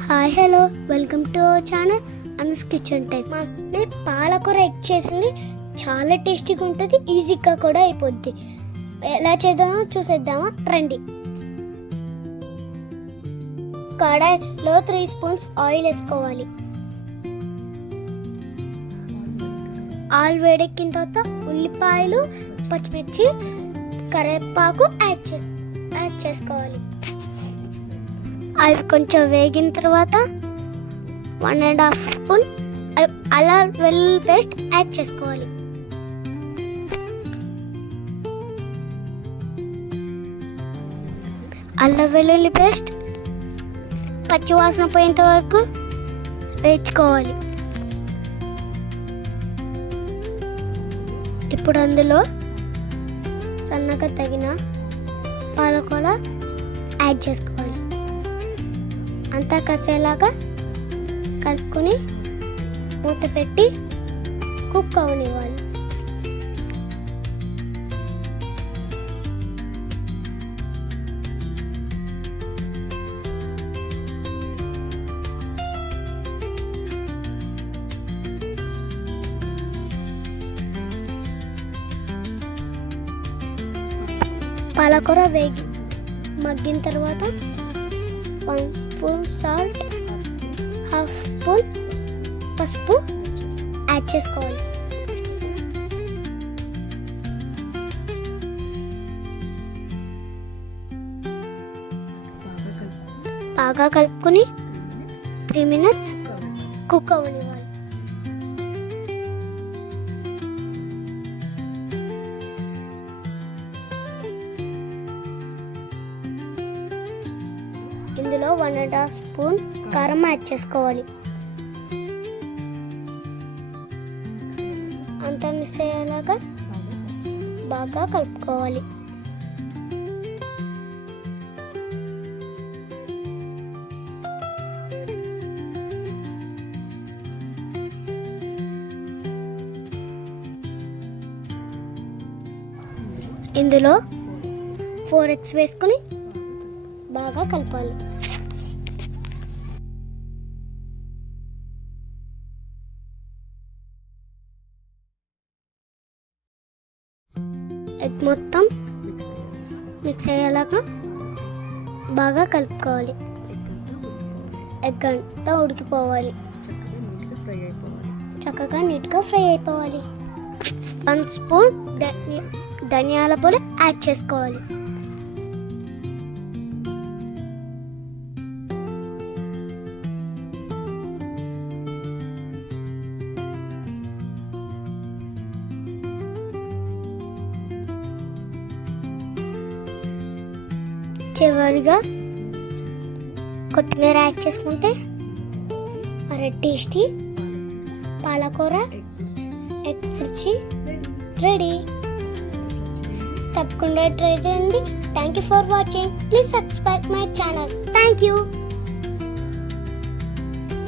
Hi hello welcome to our channel Anu's kitchen type. Mummy పాలకూర egg చేసింది, చాలా టేస్టీగా ఉంటుంది, ఈజీగా కూడా అయిపోద్ది. ఎలా చేద్దామో చూసేద్దామా రండి. కడాయిలో 3 స్పూన్స్ ఆయిల్ వేసుకోవాలి. ఆయిల్ వేడెక్కిన తర్వాత ఉల్లిపాయలు, పచ్చిమిర్చి, కరివేపాకు యాడ్ చేసుకోవాలి. అవి కొంచెం వేగిన తర్వాత 1.5 స్పూన్ అల్లం వెల్లుల్లి పేస్ట్ యాడ్ చేసుకోవాలి. అల్లం వెల్లుల్లి పేస్ట్ పచ్చి వాసన పోయేంత వరకు వేయించుకోవాలి. ఇప్పుడు అందులో సన్నగా తగిన పాలకూర యాడ్ చేసుకోవాలి. అంతా కలిసేలాగా కలుపుకొని మూత పెట్టి కుక్ అవనివ్వాలి. పాలకూర మగ్గిన తర్వాత 1 స్పూన్ సాల్ట్, 1/2 స్పూన్ పసుపు యాడ్ చేసుకోవాలి. బాగా కలుపుకొని 3 మినిట్స్ కుక్ అవనివ్వాలి. ఇందులో 1.5 స్పూన్ కారం యాడ్ చేసుకోవాలి. అంతా మిక్స్ అయ్యేలాగా బాగా కలుపుకోవాలి. ఇందులో 4 ఎగ్స్ వేసుకుని బాగా కలపాలి. ఎగ్ మొత్తం మిక్స్ అయ్యేలాగా బాగా కలుపుకోవాలి. ఎగ్ అంతా ఉడికిపోవాలి, చక్కగా నీట్గా ఫ్రై అయిపోవాలి. 1 స్పూన్ ధనియాల పొడి యాడ్ చేసుకోవాలి. చివరిగా కొత్తిమీర యాడ్ చేసుకుంటే మరి టేస్టీ పాలకూర ఎగ్ రుచి రెడీ. తప్పకుండా ట్రై చేయండి. Thank you for watching. Please subscribe my channel. Thank you.